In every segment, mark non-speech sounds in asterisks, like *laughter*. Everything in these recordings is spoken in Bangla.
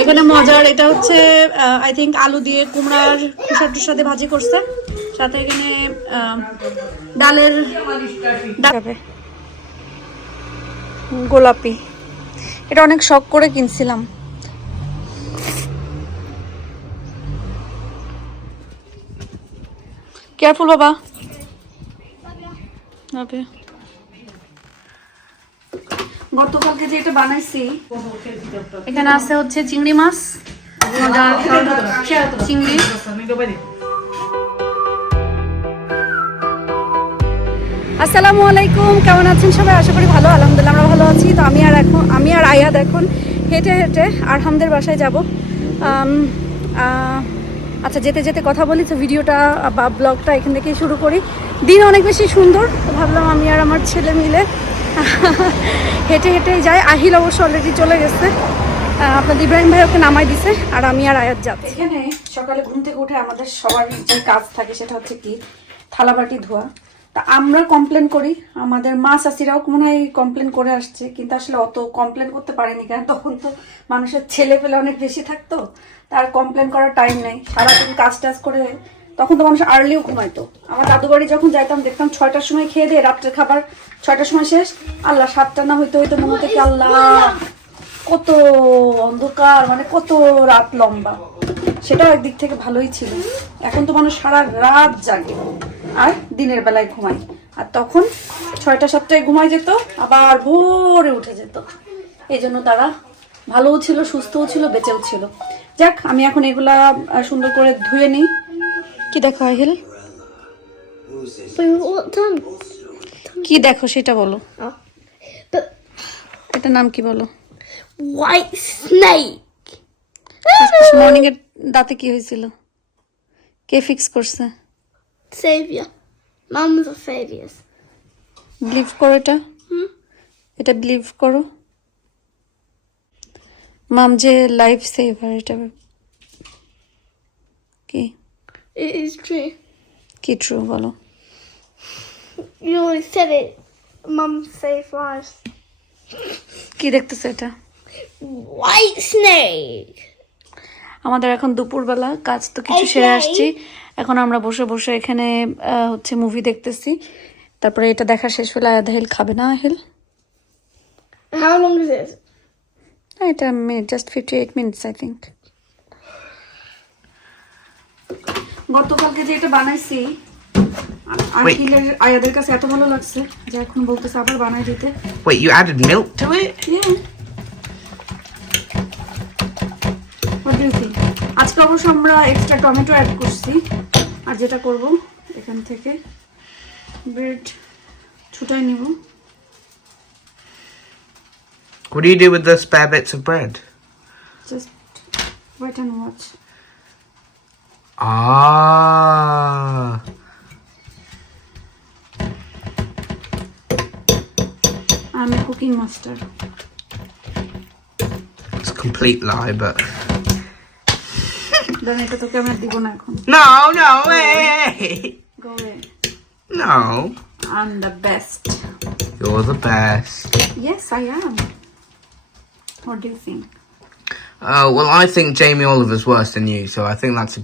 এখানে মজার এটা হচ্ছে আই থিঙ্ক আলু দিয়ে কুমড়ার খোসার টুসার দিয়ে ভাজি করছে। সাথে এখানে ডালের গোলাপি। এটা অনেক শখ করে কিনছিলাম। কেয়ারফুল বাবা। ওকে গতকালকে যে এটা বানাইছি, এখানে আছে হচ্ছে চিংড়ি মাছ চিংড়ি। আসসালামু আলাইকুম, কেমন আছেন সবাই? আশা করি ভালো, আলহামদুলিল্লাহ আমরা ভালো আছি। তো আমি আর এখন, আমি আর আয়াদ এখন হেঁটে হেঁটে আরহামদের বাসায় যাব। আচ্ছা যেতে যেতে কথা বলি, তো ভিডিওটা বা ব্লগটা এখান থেকেই শুরু করি। দিন অনেক বেশি সুন্দর, তো ভাবলাম আমি আর আমার ছেলে মিলে *laughs* হেঁটে হেঁটে যাই আহিল অবশ্য অলরেডি চলে গেছে। আহ, আপনাদের ইব্রাহিম ভাই ওকে নামাই দিছে আর আমি আর আয়াত যাচ্ছি। এখানে সকালে ঘুম থেকে উঠে আমাদের সবার যে কাজ থাকে সেটা হচ্ছে কি? থালাবাটি ধোয়া। তা আমরা কমপ্লেন করি আমাদের মা চাষিরাও মনে হয় কমপ্লেন করে আসছে কিন্তু আসলে অত কমপ্লেন করতে পারেনি কেন? তখন তো মানুষের ছেলে পেলে অনেক বেশি থাকতো তার কমপ্লেন করার টাইম নেই। সারাদিন কাজ টাজ করে তখন তো মানুষ আর্লিও ঘুমাইতো। আমার দাদু বাড়ি যখন যাইতাম, দেখতাম ছয়টার সময় খেয়ে দিয়ে রাত্রের খাবার ছয়টার সময় শেষ। আল্লাহ, সাতটা না হইতে হইতে মনে হতো আল্লাহ, কত অন্ধকার মানে কত রাত লম্বা। সেটাও একদিক থেকে ভালোই ছিল। এখন তো মানুষ সারা রাত জাগে আর দিনের বেলায় ঘুমায়। আর তখন ছয়টা, সাতটায় ঘুমায় যেত, আবার ভোরে উঠে যেত। এই জন্য তারা ভালোও ছিল, সুস্থও ছিল, বেঁচেও ছিল। যাক, আমি এখন এগুলা সুন্দর করে ধুয়ে নিই। কি দেখো আহিল? কি দেখো সেটা বলো। এটার নাম কি বলো? White snake. মর্নিং এর দাঁতে কি হয়েছিল? কে ফিক্স করছে. বিলিভ করো এটা। এটা বিলিভ করো। মাম যে লাইফ সেভার এটা কি? It is true. কি ট্রু বলো You already said it. Mum saved lives. কি দেখতেছো এটা White snake. আমাদের এখন দুপুরবেলা কাজ তো কিছু সেরে আসছি এখন আমরা বসে বসে এখানে হচ্ছে মুভি দেখতেছি তারপরে এটা দেখা শেষ হলে আয়াদ আহিল খাবে না Ahil How long is it? না, এটা minute just fifty eight minutes I think গতকালকে যে এটা বানাইছি আখিলের আয়াদের কাছে এত ভালো লাগছে যে এখন বলতেছে আবার বানাই দিতে Wait, you added milk to it? Yeah. What do you think? আজকে অবশ্য আমরা এক্সট্রা টমেটো অ্যাড করছি আর যেটা করব এখান থেকে ব্রেড ছুটাই নিব What do you do with the spare bits of bread? Just wait and watch Ah. I am a cooking master It's a complete lie, but. Then এটা তোকে আমরা দিব না এখন No, no, hey! Go No. I am the best You're the best. Yes I am what do you think Oh, well, I think Jamie Oliver's worse than you, so I think that's a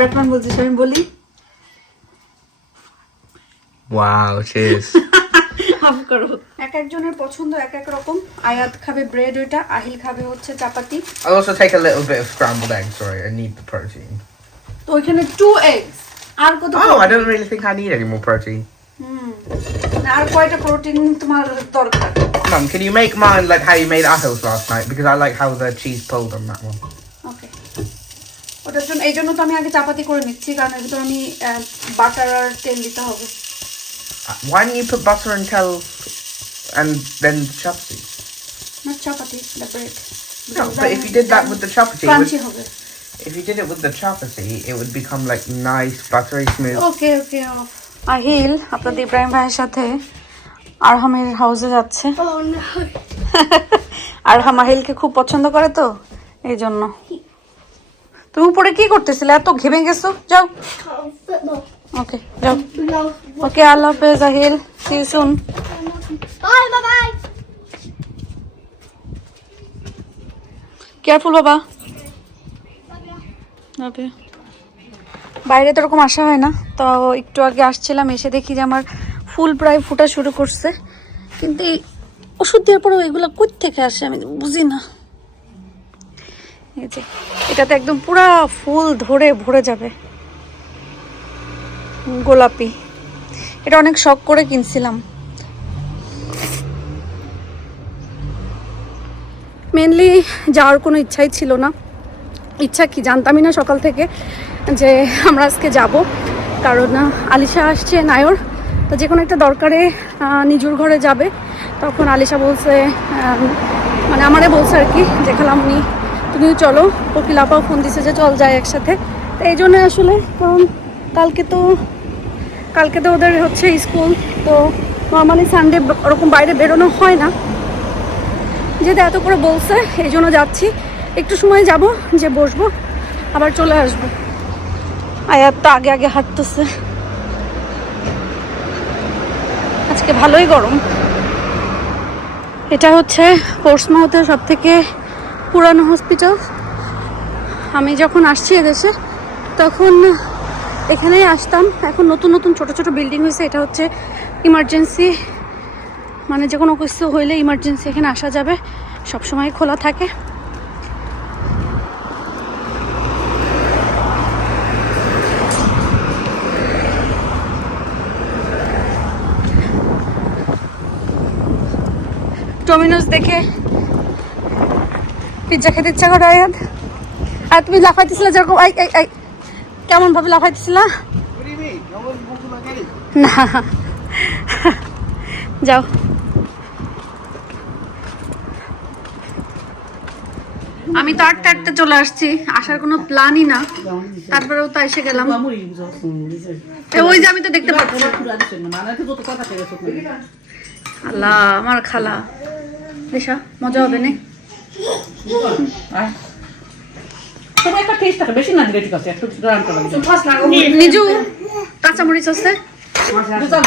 Batman বলছিস আমি বলি Wow, cheers. হাফ করো এক একজনের পছন্দ এক এক রকম আয়াত খাবে ব্রেড ওইটা আহিল খাবে হচ্ছে চাপাতি I'll also take a little bit of scrambled eggs. Sorry, I need the protein. তো ওইখানে টু এগস আর কত Oh, I don't really think I need any more protein. হুম আর কয়টা প্রোটিন তোমার দরকার Mum, can you make mine like how you made Ahil's last night? Because I like how the cheese pulled on that one. জন্য এই জন্য তো আমি আগে চাপাতি করে নিচ্ছি কারণ এর ভিতর আমি বাটার আর তেল দিতে হবে Uh, Why don't you put butter and tel and then chapati? না chapati the bread No, but if you did that with the chapati, would, হবে if you did it with the chapati, it would become like nice, buttery smooth. Okay okay Ahil আপনাদের ইব্রাহিম ভাইয়ের সাথে আরহামের হাউসে যাচ্ছে Oh no. আরহাম আহিলকে খুব পছন্দ করে তো এই জন্য তুমি উপরে কি করতেছিলে? এত ঘেমে গেছো? যাও। ওকে যাও. ওকে আল্লাহ হাফেজ Ahil see you soon. Careful বাবা। বাইরে তো এরকম আসা হয় না। তো একটু আগে আসছিলাম এসে দেখি যে আমার ফুল প্রায় ফোটা শুরু করছে। কিন্তু এই ওষুধ দেওয়ার পরেও এগুলো কই থেকে আসে আমি বুঝি না। এই যে। এটাতে একদম পুরা ফুল ধরে ভরে যাবে। গোলাপি। এটা অনেক শখ করে কিনছিলাম। মেনলি যাওয়ার কোনো ইচ্ছাই ছিল না। ইচ্ছা কি জানতামই না সকাল থেকে যে আমরা আজকে যাব। কারণ আলিশা আসছে নায়র। তো যে কোনো একটা দরকারে নিজুর ঘরে যাবে। তখন আলিশা বলছে মানে আমারে বলছে আর কি, যে খালামনি তুমিও চলো। কোকিল আপাও ফোন দিছে যে চল যায় একসাথে। তো এই জন্য আসলে, কারণ কালকে তো কালকে তো ওদের হচ্ছে স্কুল, তো নর্মালি সানডে ওরকম বাইরে বেরোনো হয় না। যেহেতু এত করে বলছে, এই জন্য যাচ্ছি। একটু সময় যাব, যে বসবো, আবার চলে আসব। আয়াত তো আগে আগে হাঁটতেছে। আজকে ভালোই গরম। এটা হচ্ছে পোর্সমাউথের সব থেকে পুরানো হসপিটাল আমি যখন আসছি এদেশে, তখন এখানেই আসতাম। এখন নতুন নতুন ছোট ছোট বিল্ডিং হয়েছে। এটা হচ্ছে ইমার্জেন্সি মানে যে কোনো কিছু হইলে ইমার্জেন্সি এখানে আসা যাবে। সব সময় খোলা থাকে। ডোমিনোস দেখে পিৎজা খেতে ইচ্ছা করে আয়াদ আর তুমি লাফাইতেছিলে যেরকম, আই আই আই কেমন ভাবে লাফাইতেছিলা? না। যাও। আমি তো আটটা আটটা চলে আসছি, আসার কোনো প্ল্যানই না। তারপরেও তো এসে গেলাম। ওই যে আমি তো দেখতে পাচ্ছি। আল্লাহ, আমার খালা। দেশা মজা হবে না? তবে একটা টেস্ট থাকে বেশি না দিলে ঠিক আছে একটু গ্রাম করা নিজু কাঁচামরিচ আছে?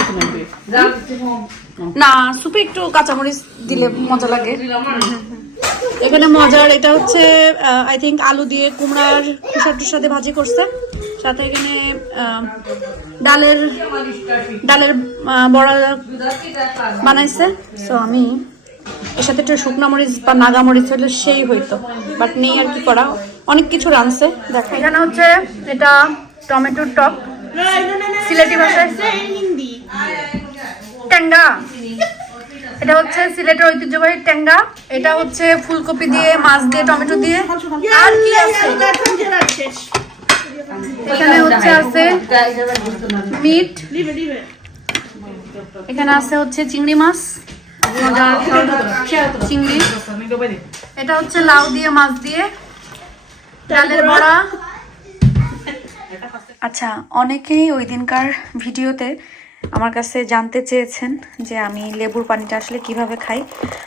তুমি। না সুপে একটু কাঁচামরিচ দিলে মজা লাগে। এখানে মজার এটা হচ্ছে আই থিঙ্ক আলু দিয়ে কুমড়ার খোসার টুসা দিয়ে ভাজি করছে। সাথে এখানে ডালের ডালের বড়া বানাইছে। সো আমি এর সাথে একটু শুকনো মরিচ বা নাগা মরিচ হলে সেই হইতো। বাট নেই আর কি করা। অনেক কিছু রানছে দেখো। এখানে হচ্ছে এটা টমেটোর টক। সিলেটি ভাষায় ট্যাঙ্গা। এটা হচ্ছে সিলেটের ঐতিহ্যবাহী ট্যাঙ্গা। এটা হচ্ছে ফুলকপি দিয়ে, মাছ দিয়ে, টমেটো দিয়ে। আর কি আছে? এখানে হচ্ছে আছে মিট। এখানে আছে হচ্ছে চিংড়ি মাছ। চিংড়ি। এটা হচ্ছে লাউ দিয়ে, মাছ দিয়ে। ডালের বড়া। আচ্ছা অনেকেই ওই দিনকার ভিডিওতে আমার কাছে জানতে চেয়েছেন যে আমি লেবুর পানিটা আসলে কীভাবে খাই।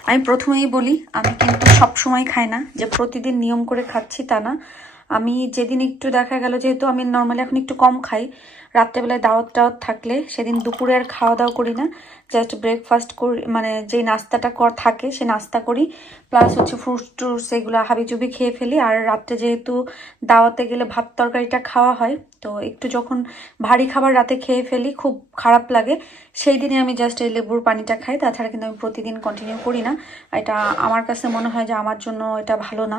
আমি প্রথমেই বলি, আমি কিন্তু সব সময় খাই না। যে প্রতিদিন নিয়ম করে খাচ্ছি তা না। আমি যেদিন একটু দেখা গেল, যেহেতু আমি নর্মালি এখন একটু কম খাই রাত্রেবেলায় দাওয়াত টাওয়াত থাকলে সেদিন দুপুরে আর খাওয়া দাওয়া করি না। জাস্ট ব্রেকফাস্ট করি মানে যেই নাস্তাটা কর, থাকে সে নাস্তা করি। প্লাস হচ্ছে ফ্রুটস টুটস এগুলো হাবিজুবি খেয়ে ফেলি। আর রাত্রে যেহেতু দাওয়াতে গেলে ভাত তরকারিটা খাওয়া হয়, তো একটু যখন ভারী খাবার রাতে খেয়ে ফেলি, খুব খারাপ লাগে। সেই দিনে আমি জাস্ট এই লেবুর পানিটা খাই। তাছাড়া কিন্তু আমি প্রতিদিন কন্টিনিউ করি না। এটা আমার কাছে মনে হয় যে আমার জন্য এটা ভালো না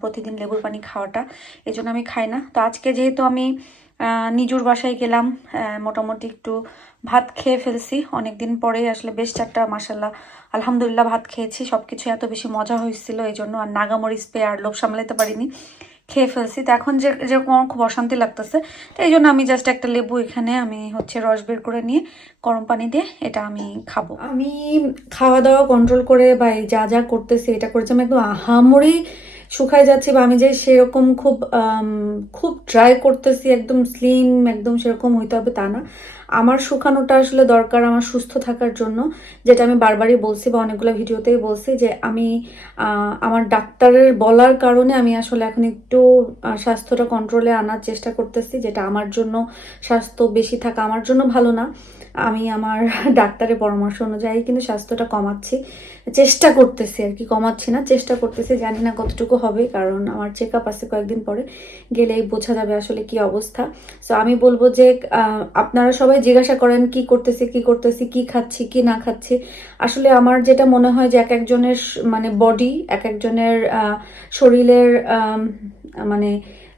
প্রতিদিন লেবুর পানি খাওয়াটা। এই জন্য আমি খাই না। তো আজকে যেহেতু আমি নিজুর বাসায় গেলাম। মোটামুটি একটু ভাত খেয়ে ফেলছি। অনেক দিন পরেই আসলে বেশ চারটা মাসাল্লাহ আলহামদুলিল্লাহ ভাত খেয়েছি। সব কিছু এত বেশি মজা হয়েছিল এই জন্য আর নাগামরিচ পেয়ে আর লোভ সামলাতে পারিনি। খেয়ে ফেলছি। তো এখন যে, যেরকম আমার খুব অশান্তি লাগতেছে, তো এই জন্য আমি জাস্ট একটা লেবু এখানে আমি হচ্ছে রস বের করে নিয়ে গরম পানি দিয়ে এটা আমি খাব। আমি খাওয়া দাওয়া কন্ট্রোল করে বা যা যা করতেছি, এটা করেছি। আমি একদম আহামরি শুকায় যাচ্ছি বা আমি যে সেরকম খুব খুব ট্রাই করতেছি, একদম স্লিম একদম সেরকম হইতে হবে তা না। আমার শুকানোটা আসলে দরকার আমার সুস্থ থাকার জন্য, যেটা আমি বারবারই বলছি বা অনেকগুলো ভিডিওতেই বলছি যে আমি আমার ডাক্তারের বলার কারণে আমি আসলে এখন একটু স্বাস্থ্যটা কন্ট্রোলে আনার চেষ্টা করতেছি, যেটা আমার জন্য স্বাস্থ্য বেশি থাকা আমার জন্য ভালো না। আমি আমার *laughs* ডাক্তারের পরামর্শ অনুযায়ী কিন্তু স্বাস্থ্যটা কমাচ্ছি। চেষ্টা করতেছি আর কি, কমাচ্ছি না, চেষ্টা করতেছি, জানি না কতটুকু হবে, কারণ আমার চেক আপ আছে কয়েকদিন পরে, গেলেই বোঝা যাবে আসলে কি অবস্থা। সো আমি বলব যে আপনারা সবাই জিজ্ঞাসা করেন, কি করতেছি কি করতেছি, কি খাচ্ছি, কি না খাচ্ছি। আসলে আমার যেটা মনে হয় যে, এক একজনের মানে বডি এক একজনের শরীরের মানে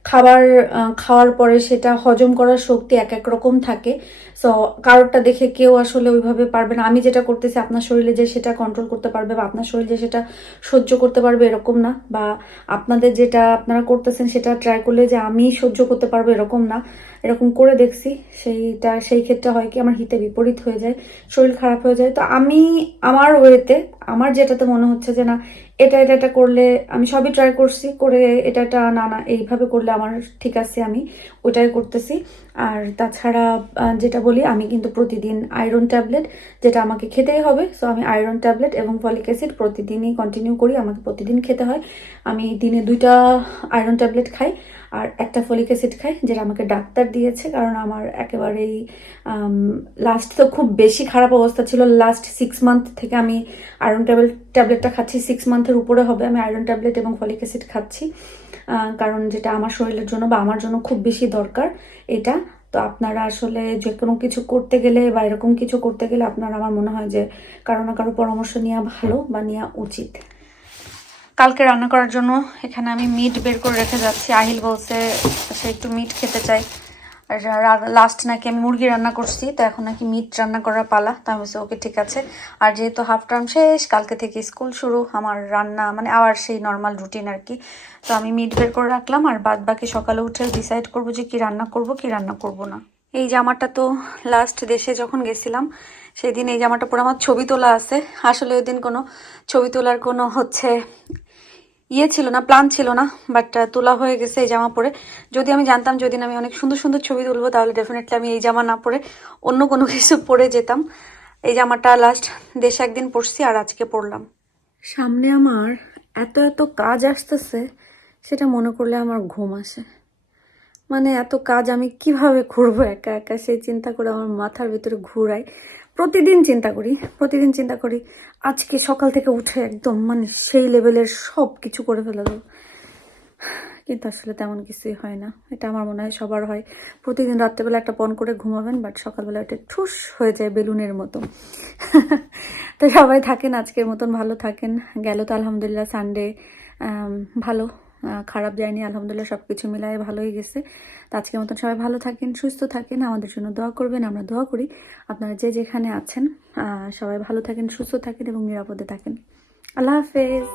খাবার খাওয়ার পরে সেটা হজম করার শক্তি এক এক রকম থাকে। সো কারোরটা দেখে কেউ আসলে ওইভাবে পারবে না। আমি যেটা করতেছি, আপনার শরীরে যে সেটা কন্ট্রোল করতে পারবে বা আপনার শরীর সেটা সহ্য করতে পারবে এরকম না বা আপনাদের যেটা আপনারা করতেছেন সেটা ট্রাই করলে যে আমি সহ্য করতে পারব এরকম না। এরকম করে দেখছি, সেইটা, সেই ক্ষেত্রে হয় কি আমার হিতে বিপরীত হয়ে যায়, শরীর খারাপ হয়ে যায়। তো আমি, আমার ওয়েতে আমার যেটাতে মনে হচ্ছে যে না, এটা এটা এটা করলে আমি সবই ট্রাই করছি, করে এটা এটা না না, এইভাবে করলে আমার ঠিক আছে, আমি ওইটাই করতেছি। আর তাছাড়া যেটা বলি, আমি কিন্তু প্রতিদিন আয়রন ট্যাবলেট যেটা আমাকে খেতেই হবে। সো আমি আয়রন ট্যাবলেট এবং ফলিক অ্যাসিড প্রতিদিনই কন্টিনিউ করি, আমাকে প্রতিদিন খেতে হয়। আমি দিনে দুইটা আয়রন ট্যাবলেট খাই। আর একটা ফলিক অ্যাসিড খাই, যেটা আমাকে ডাক্তার দিয়েছে, কারণ আমার একেবারেই লাস্ট তো খুব বেশি খারাপ অবস্থা ছিল। লাস্ট সিক্স মান্থ থেকে আমি আয়রন ট্যাবলেট ট্যাবলেটটা খাচ্ছি। সিক্স মান্থের উপরে হবে আমি আয়রন ট্যাবলেট এবং ফলিক অ্যাসিড খাচ্ছি। কারণ যেটা আমার শরীরের জন্য বা আমার জন্য খুব বেশি দরকার এটা। তো আপনারা আসলে যে কোনো কিছু করতে গেলে বা এরকম কিছু করতে গেলে আপনার আমার মনে হয় যে কারও না কারও পরামর্শ নেওয়া ভালো বা নেওয়া উচিত। কালকে রান্না করার জন্য এখানে আমি মিট বের করে রেখে যাচ্ছি। আহিল বলছে সে একটু মিট খেতে চাই আর লাস্ট নাকি আমি মুরগি রান্না করছি, তো এখন নাকি মিট রান্না করার পালা। তো আমি ওকে, ঠিক আছে। আর যেহেতু হাফ টার্ম শেষ, কালকে থেকে স্কুল শুরু, আমার রান্না মানে আবার সেই নর্মাল রুটিন আর কি। তো আমি মিট বের করে রাখলাম, আর বাদ বাকি সকালে উঠে ডিসাইড করব যে কি রান্না করব, কি রান্না করব না। এই জামাটা তো লাস্ট দেশে যখন গেছিলাম, সেদিন এই জামাটা পরে আমার ছবি তোলা আছে। আসলে ওই দিন কোনো ছবি তোলার কোনো হচ্ছে ইয়ে ছিল না প্ল্যান ছিল না বাট তোলা হয়ে গেছে এই জামা পরে। যদি আমি জানতাম যদি আমি অনেক সুন্দর সুন্দর ছবি তুলবো, তাহলে ডেফিনেটলি আমি এই জামা না পরে অন্য কোনো কিছু পরে যেতাম। এই জামাটা লাস্ট দেশে একদিন পরছি আর আজকে পরলাম। সামনে আমার এত এত কাজ আসতেছে, সেটা মনে করলে আমার ঘুম আসে। মানে এত কাজ আমি কীভাবে করব একা একা? সেই চিন্তা করে আমার মাথার ভিতরে ঘুরাই প্রতিদিন চিন্তা করি, প্রতিদিন চিন্তা করি। আজকে সকাল থেকে উঠে একদম মানে সেই লেভেলের সব কিছু করে ফেলে দেবো। কিন্তু আসলে তেমন কিছুই হয় না। এটা আমার মনে হয় সবার হয়। প্রতিদিন রাত্রেবেলা একটা পণ করে ঘুমাবেন বাট সকালবেলা ওটা ঠুস হয়ে যায় বেলুনের মতো। তো সবাই থাকেন, আজকের মতন ভালো থাকেন। গেল তো আলহামদুলিল্লাহ সানডে ভালো। খারাপ যায়নি আলহামদুলিল্লাহ সব কিছু মিলায় ভালোই গেছে। তো আজকের মতন সবাই ভালো থাকেন, সুস্থ থাকেন, আমাদের জন্য দোয়া করবেন, আমরা দোয়া করি। আপনারা যে যেখানে আছেন সবাই ভালো থাকেন, সুস্থ থাকেন এবং নিরাপদে থাকেন। আল্লাহ হাফেজ।